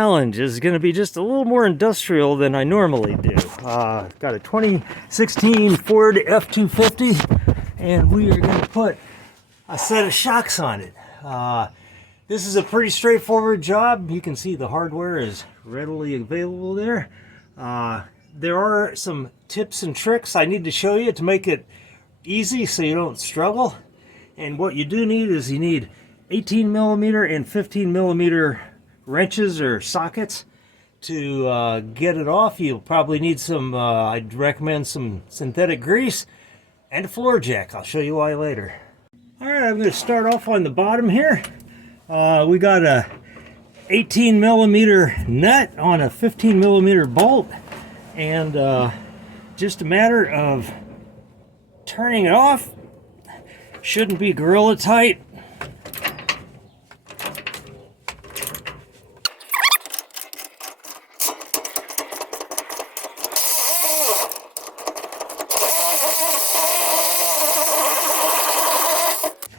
Challenge is going to be just a little more industrial than I normally do. Got a 2016 Ford F250, and we are going to put a set of shocks on it. This is a pretty straightforward job. You can see the hardware is readily available there. There are some tips and tricks I need to show you to make it easy so you don't struggle. And what you do need is you need 18 millimeter and 15 millimeter wrenches or sockets to get it off. You'll probably need some, I'd recommend some synthetic grease and a floor jack. I'll show you why later. Alright, I'm going to start off on the bottom here. We got a 18 millimeter nut on a 15 millimeter bolt, and just a matter of turning it off. Shouldn't be gorilla tight.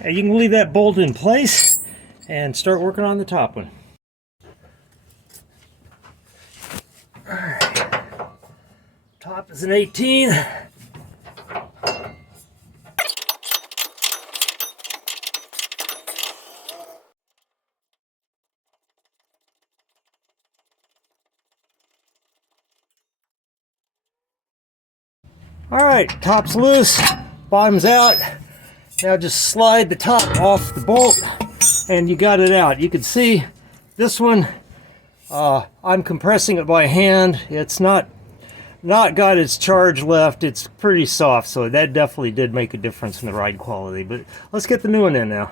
You can leave that bolt in place and start working on the top one. Alright, top is an 18. Alright, top's loose, bottom's out. Now just slide the top off the bolt and you got it out. You can see this one, I'm compressing it by hand. It's not got its charge left. It's pretty soft, so that definitely did make a difference in the ride quality. But let's get the new one in now.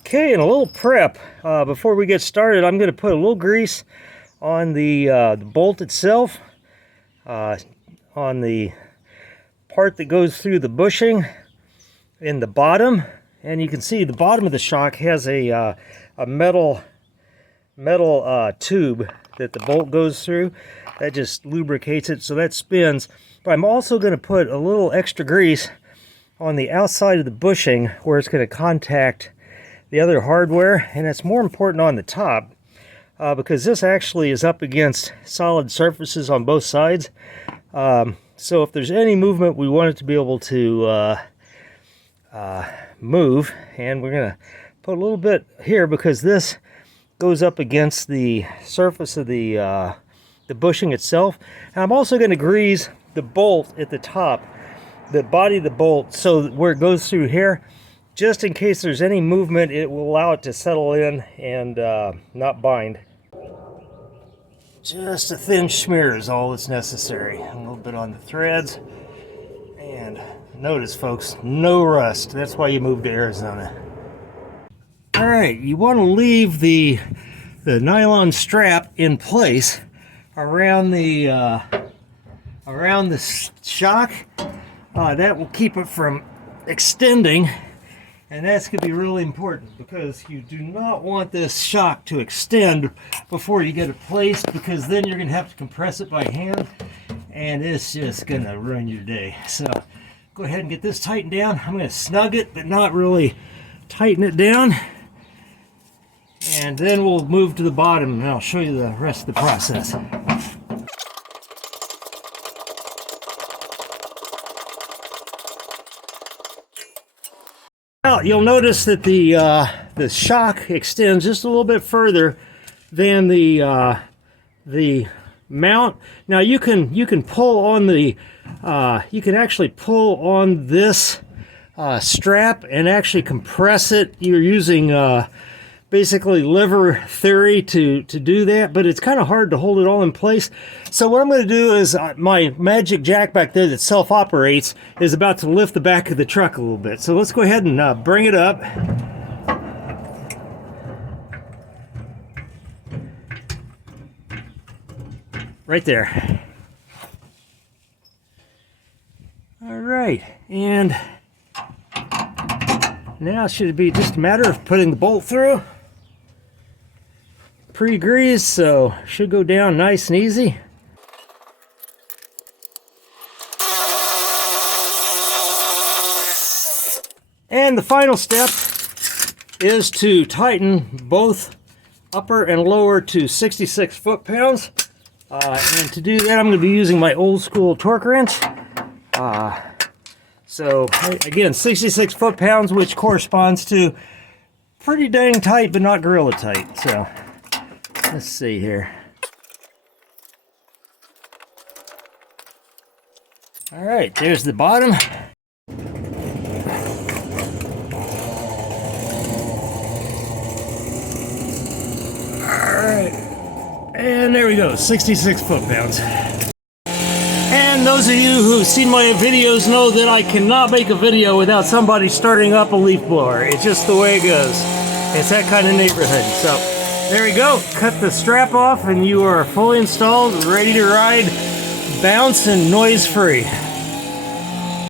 Okay, and a little prep. Before we get started, I'm going to put a little grease on the bolt itself, on the part that goes through the bushing in the bottom. And you can see the bottom of the shock has a metal tube that the bolt goes through. That just lubricates it so that spins. But I'm also going to put a little extra grease on the outside of the bushing where it's going to contact the other hardware, and it's more important on the top because this actually is up against solid surfaces on both sides. So if there's any movement, we want it to be able to move, and we're going to put a little bit here because this goes up against the surface of the bushing itself. And I'm also going to grease the bolt at the top, the body of the bolt, so where it goes through here, just in case there's any movement, it will allow it to settle in and not bind. Just a thin smear is all that's necessary. A little bit on the threads, and notice, folks, no rust. That's why you moved to Arizona. All right, you want to leave the nylon strap in place around the shock. That will keep it from extending, and that's going to be really important because you do not want this shock to extend before you get it placed, because then you're going to have to compress it by hand, and it's just going to ruin your day. So go ahead and get this tightened down. I'm going to snug it, but not really tighten it down. And then we'll move to the bottom, and I'll show you the rest of the process. Well, you'll notice that the shock extends just a little bit further than the mount. Now you can pull on the you can actually pull on this strap and actually compress it. You're using basically lever theory to do that, but it's kind of hard to hold it all in place. So what I'm going to do is my magic jack back there that self-operates is about to lift the back of the truck a little bit. So let's go ahead and bring it up. Right there. All right, and now it should be just a matter of putting the bolt through. Pre-greased, so should go down nice and easy. And the final step is to tighten both upper and lower to 66 foot-pounds. And to do that, I'm going to be using my old school torque wrench. So again, 66 foot-pounds, which corresponds to pretty dang tight, but not gorilla tight. So let's see here. All right, there's the bottom. And there we go, 66 foot-pounds. And those of you who've seen my videos know that I cannot make a video without somebody starting up a leaf blower. It's just the way it goes. It's that kind of neighborhood. So there we go, cut the strap off and you are fully installed, ready to ride, bounce and noise free.